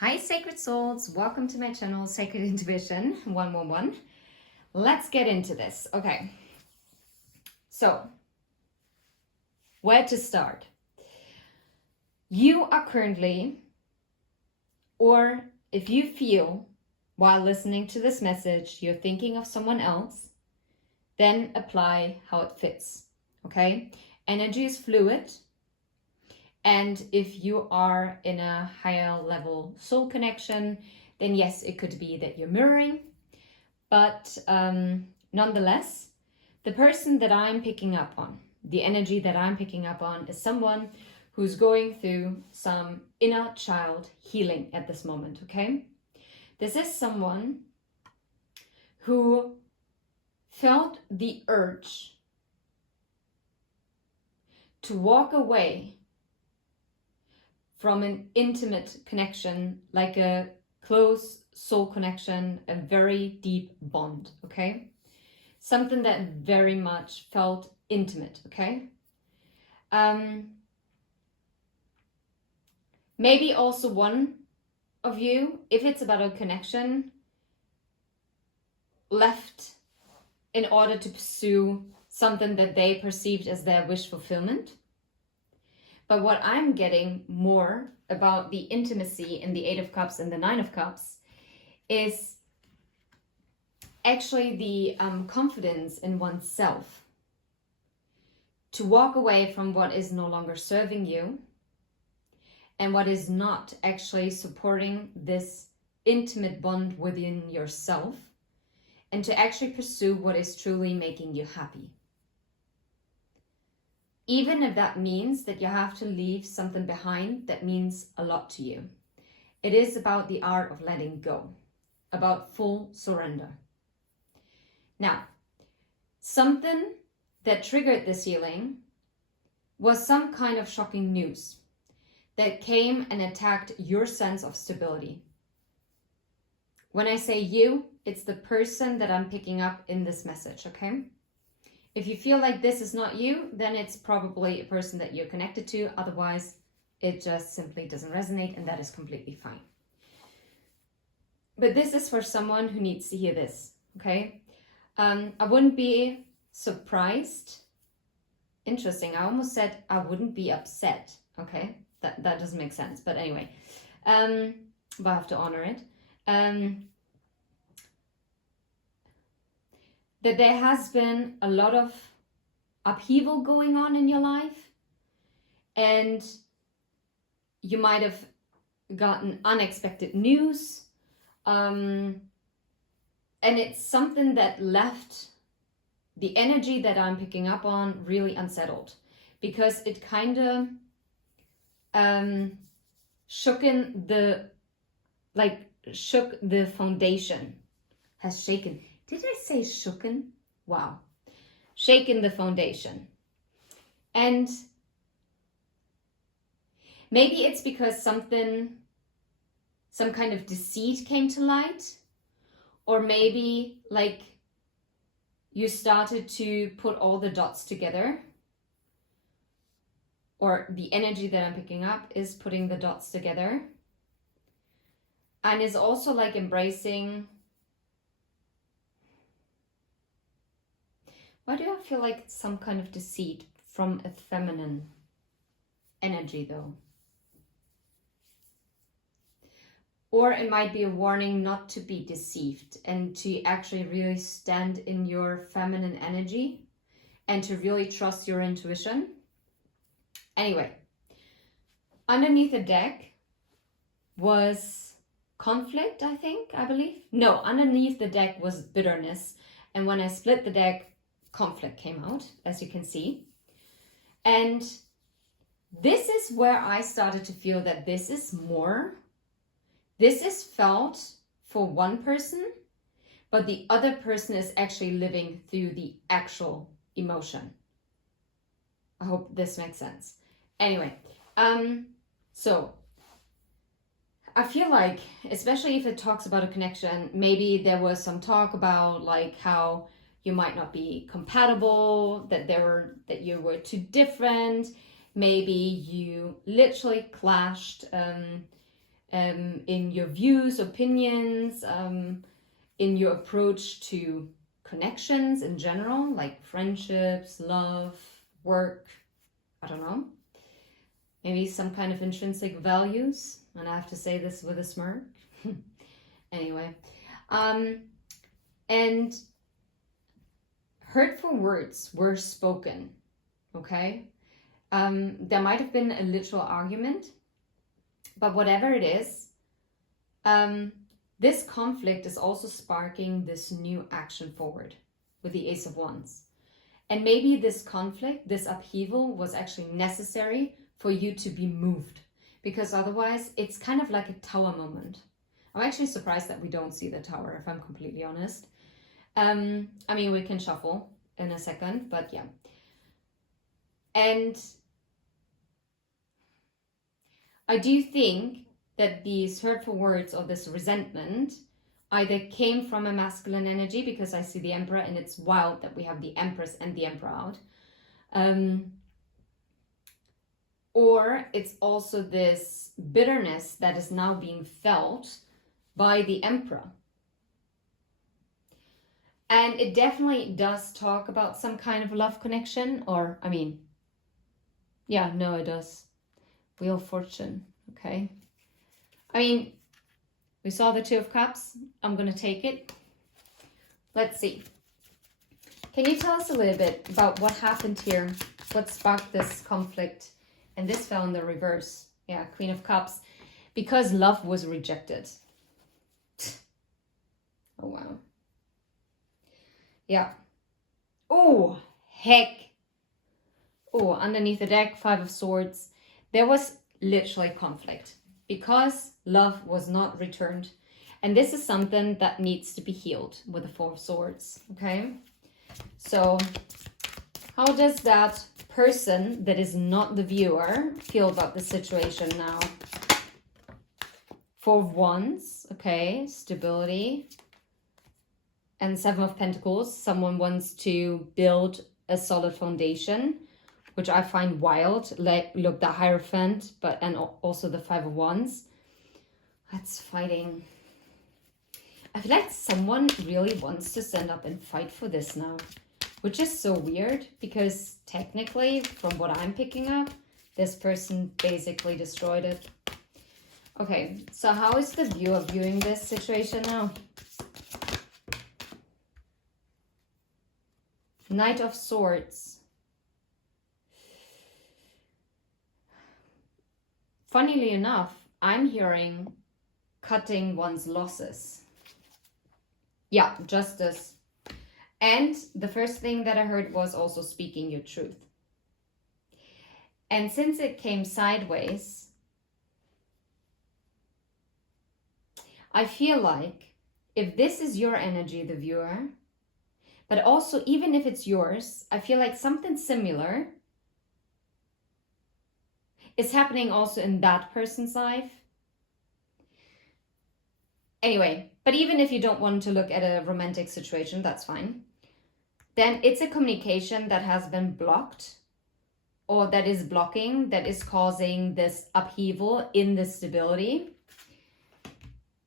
Hi Sacred Souls, welcome to my channel Sacred Intuition 111. Let's get into this. Okay, so where to start? You are currently, or if you feel while listening to this message you're thinking of someone else, then apply how it fits. Okay, energy is fluid. And if you are in a higher level soul connection, then yes, it could be that you're mirroring. But nonetheless, the person that I'm picking up on, the energy that I'm picking up on is someone who's going through some inner child healing at this moment, okay? This is someone who felt the urge to walk away from an intimate connection, like a close soul connection, a very deep bond, okay? Something that very much felt intimate, okay? Maybe also one of you, if it's about a connection, left in order to pursue something that they perceived as their wish fulfillment. But what I'm getting more about the intimacy in the Eight of Cups and the Nine of Cups is actually the confidence in oneself to walk away from what is no longer serving you and what is not actually supporting this intimate bond within yourself, and to actually pursue what is truly making you happy. Even if that means that you have to leave something behind that means a lot to you. It is about the art of letting go, about full surrender. Now, something that triggered this healing was some kind of shocking news that came and attacked your sense of stability. When I say you, it's the person that I'm picking up in this message, okay? If you feel like this is not you, then it's probably a person that you're connected to. Otherwise, it just simply doesn't resonate, and that is completely fine. But this is for someone who needs to hear this, okay? I wouldn't be surprised. Interesting, I almost said I wouldn't be upset, okay? That doesn't make sense, but anyway. But I have to honor it. That there has been a lot of upheaval going on in your life, and you might have gotten unexpected news, and it's something that left the energy that I'm picking up on really unsettled, because it kind of shook the foundation. Has shaken. Did I say shooken? Wow. Shaken the foundation. And maybe it's because some kind of deceit came to light, or maybe like you started to put all the dots together, or the energy that I'm picking up is putting the dots together, and is also like embracing. Why do I feel like it's some kind of deceit from a feminine energy though? Or it might be a warning not to be deceived and to actually really stand in your feminine energy and to really trust your intuition. Anyway, underneath the deck was conflict, I believe. No, underneath the deck was bitterness. And when I split the deck, conflict came out, as you can see. And this is where I started to feel that this is felt for one person, but the other person is actually living through the actual emotion. I hope this makes sense. Anyway, so I feel like, especially if it talks about a connection, maybe there was some talk about like how you might not be compatible, that you were too different. Maybe you literally clashed in your views, opinions, in your approach to connections in general, like friendships, love, work, I don't know. Maybe some kind of intrinsic values. And I have to say this with a smirk. Anyway. And hurtful words were spoken, okay? There might have been a literal argument, but whatever it is, this conflict is also sparking this new action forward with the Ace of Wands. And maybe this conflict, this upheaval was actually necessary for you to be moved, because otherwise it's kind of like a tower moment. I'm actually surprised that we don't see the tower, if I'm completely honest. I mean, we can shuffle in a second, but yeah. And I do think that these hurtful words or this resentment either came from a masculine energy, because I see the Emperor, and it's wild that we have the Empress and the Emperor out. Or it's also this bitterness that is now being felt by the Emperor. And it definitely does talk about some kind of love connection, or, I mean, yeah, no, it does. Wheel of Fortune, okay? I mean, we saw the Two of Cups. I'm going to take it. Let's see. Can you tell us a little bit about what happened here? What sparked this conflict? And this fell in the reverse. Yeah, Queen of Cups. Because love was rejected. Oh, wow. Yeah. Oh, heck. Oh, underneath the deck, Five of Swords. There was literally conflict because love was not returned. And this is something that needs to be healed with the Four of Swords, okay? So how does that person that is not the viewer feel about the situation now? Four of Wands, okay, stability. And Seven of Pentacles, someone wants to build a solid foundation, which I find wild. Like, look, the Hierophant, and also the Five of Wands. That's fighting. I feel like someone really wants to stand up and fight for this now, which is so weird, because technically, from what I'm picking up, this person basically destroyed it. Okay, so how is the viewer viewing this situation now? Knight of Swords. Funnily enough, I'm hearing cutting one's losses. Yeah, justice. And the first thing that I heard was also speaking your truth. And since it came sideways, I feel like if this is your energy, the viewer, but also even if it's yours, I feel like something similar is happening also in that person's life. Anyway, but even if you don't want to look at a romantic situation, that's fine. Then it's a communication that has been blocked, or that is blocking, that is causing this upheaval in the stability.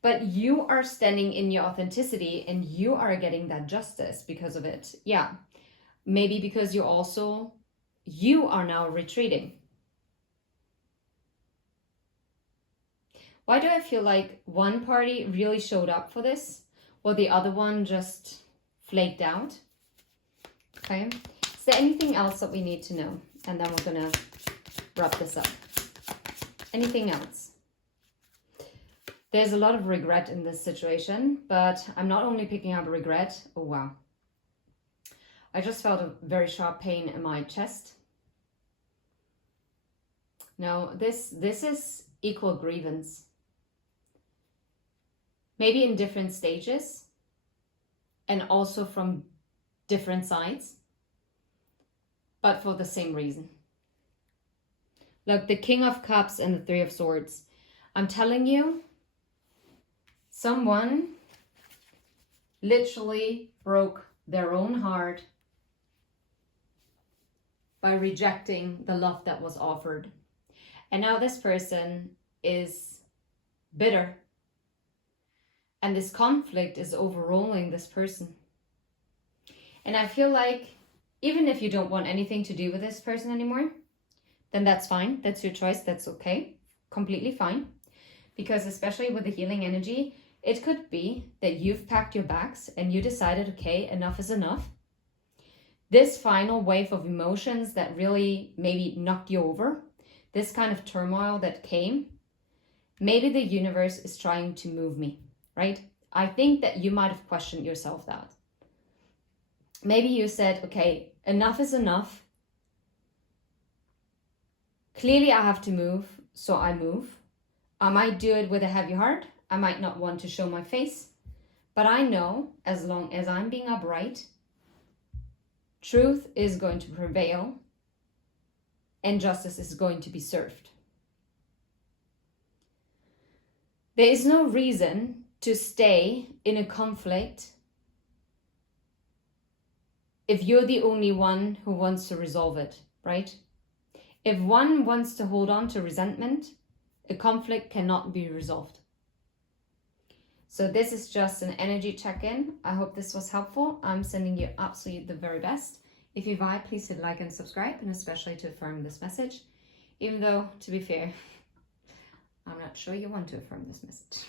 But you are standing in your authenticity and you are getting that justice because of it. Yeah, maybe because you are now retreating. Why do I feel like one party really showed up for this while the other one just flaked out? Okay, is there anything else that we need to know? And then we're gonna wrap this up. Anything else? There's a lot of regret in this situation, but I'm not only picking up regret. Oh, wow. I just felt a very sharp pain in my chest. No, this is equal grievance. Maybe in different stages and also from different sides, but for the same reason. Look, the King of Cups and the Three of Swords. I'm telling you, someone literally broke their own heart by rejecting the love that was offered. And now this person is bitter. And this conflict is overruling this person. And I feel like even if you don't want anything to do with this person anymore, then that's fine. That's your choice. That's okay. Completely fine. Because especially with the healing energy, it could be that you've packed your bags and you decided, okay, enough is enough. This final wave of emotions that really maybe knocked you over, this kind of turmoil that came, maybe the universe is trying to move me, right? I think that you might have questioned yourself that. Maybe you said, okay, enough is enough. Clearly I have to move, so I move. I might do it with a heavy heart. I might not want to show my face. But I know as long as I'm being upright, truth is going to prevail and justice is going to be served. There is no reason to stay in a conflict if you're the only one who wants to resolve it, right? If one wants to hold on to resentment, a conflict cannot be resolved. So this is just an energy check-in. I hope this was helpful. I'm sending you absolutely the very best. If you vibe, please hit like and subscribe, and especially to affirm this message. Even though, to be fair, I'm not sure you want to affirm this message.